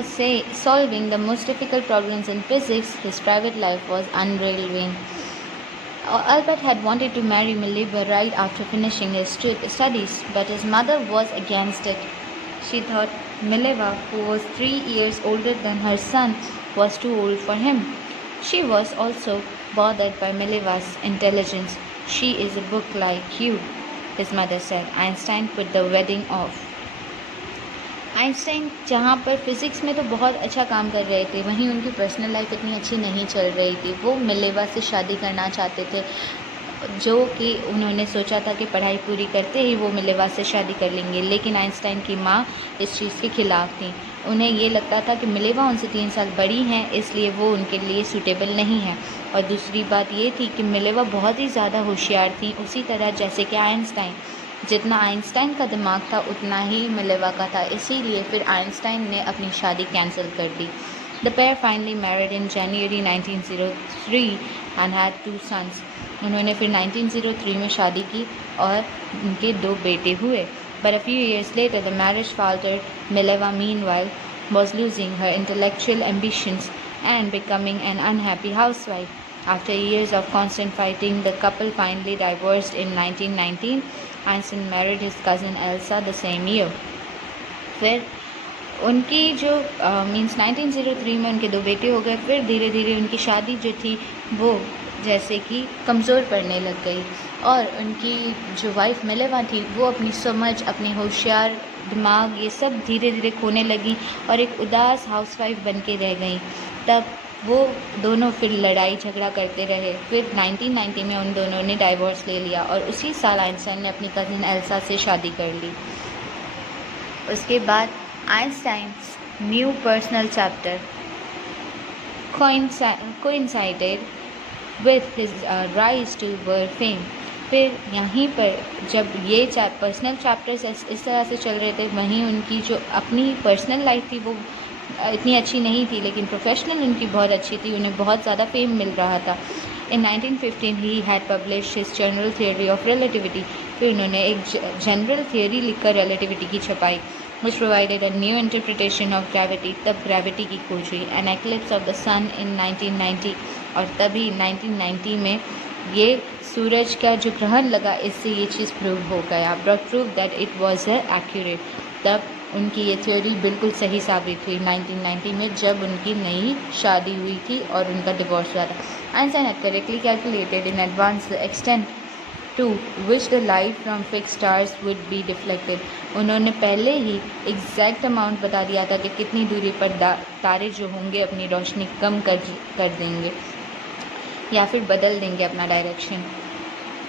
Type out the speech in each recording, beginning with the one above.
was solving the most difficult problems in physics, his private life was unrelieving. Albert had wanted to marry Mileva right after finishing his studies, but his mother was against it. She thought Mileva, who was 3 years older than her son, was too old for him. She was also bothered by Mileva's intelligence. She is a book like you, his mother said. Einstein put the wedding off. Einstein जहाँ पर physics में तो बहुत अच्छा काम कर रहे थे, वहीं उनकी पर्सनल लाइफ इतनी अच्छी नहीं चल रही थी। वो मिलेवा से शादी करना चाहते थे, जो कि उन्होंने सोचा था कि पढ़ाई पूरी करते ही वो मिलेवा से शादी कर लेंगे, लेकिन आइंस्टाइन की माँ इस चीज़ के खिलाफ़ थी। उन्हें ये लगता था कि मिलेवा उनसे 3 साल बड़ी हैं, इसलिए वो उनके लिए सूटेबल नहीं है। और दूसरी बात ये थी कि मिलेवा बहुत ही ज़्यादा होशियार थी, उसी तरह जैसे कि आइंस्टाइन। जितना आइंस्टाइन का दिमाग था उतना ही मिलेवा का था, इसीलिए फिर आइंस्टाइन ने अपनी शादी कैंसिल कर दी। The pair finally married in January 1903 and had 2 sons. उन्होंने फिर 1903 में शादी की और उनके 2 बेटे हुए। But a few years later the marriage faltered. Mileva meanwhile was losing her intellectual ambitions and becoming an unhappy housewife. After years of constant fighting, the couple finally divorced in 1919. Einstein married his cousin Elsa the same year. फिर उनकी जो means 1903 में उनके 2 बेटे हो गए। फिर धीरे धीरे उनकी शादी जो थी वो जैसे कि कमज़ोर पड़ने लग गई, और उनकी जो वाइफ मिलेवा थी वो अपनी समझ, अपनी होशियार दिमाग, ये सब धीरे धीरे खोने लगी और एक उदास हाउसवाइफ बन के रह गई। तब वो दोनों फिर लड़ाई झगड़ा करते रहे। फिर 1990 में उन दोनों ने डाइवोर्स ले लिया और उसी साल आइंस्टाइन ने अपनी कज़िन एल्सा से शादी कर ली। उसके बाद Einstein's new personal chapter coincided with his rise to world fame. फिर यहीं पर जब ये पर्सनल चैप्टर्स इस तरह से चल रहे थे, वहीं उनकी जो अपनी पर्सनल लाइफ थी वो इतनी अच्छी नहीं थी, लेकिन प्रोफेशनल उनकी बहुत अच्छी थी, उन्हें बहुत ज़्यादा फेम मिल रहा था। इन 1915 he had publish his general theory of relativity. फिर उन्होंने एक जनरल थियोरी लिखकर रिलेटिविटी की छपाई, which provided a new interpretation of gravity. तब ग्रेविटी की खोज हुई। An eclipse of the sun in 1990, और तभी 1990 में ये सूरज का जो ग्रहण लगा, इससे ये चीज़ प्रूव हो गया, prove that it was accurate. तब उनकी ये थ्योरी बिल्कुल सही साबित हुई 1990 में, जब उनकी नई शादी हुई थी और उनका डिवोर्स हुआ था। Einstein had correctly calculated in advance the extent to which the light from fixed stars would be deflected. उन्होंने पहले ही एग्जैक्ट अमाउंट बता दिया था कि कितनी दूरी पर तारे जो होंगे अपनी रोशनी कम कर देंगे या फिर बदल देंगे अपना direction.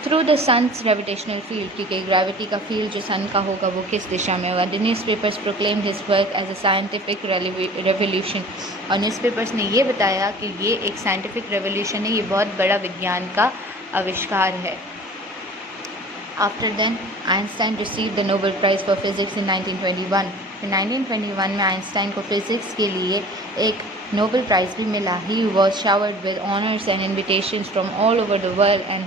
Through the sun's gravitational field, क्योंकि ग्रेविटी का फील्ड जो सन का होगा वो किस दिशा में होगा। The newspapers proclaimed his work as a scientific revolution, और न्यूज़पेपर्स ने ये बताया कि ये एक साइंटिफिक रेवोल्यूशन है, ये बहुत बड़ा विज्ञान का आविष्कार है। After then Einstein received the Nobel prize for physics in 1921। फिर 1921 में आइंस्टाइन को फिज़िक्स के लिए एक नोबेल प्राइज़ भी मिला। He was showered with honours and invitations from all over the world and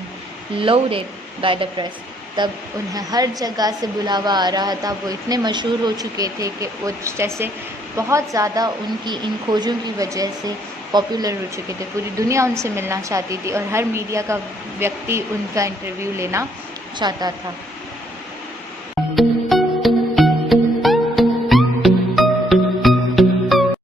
loaded by the press. तब उन्हें हर जगह से बुलावा आ रहा था। वो इतने मशहूर हो चुके थे कि वो जैसे बहुत ज़्यादा उनकी इन खोजों की वजह से पॉपुलर हो चुके थे। पूरी दुनिया उनसे मिलना चाहती थी और हर मीडिया का व्यक्ति उनका इंटरव्यू लेना चाहता था।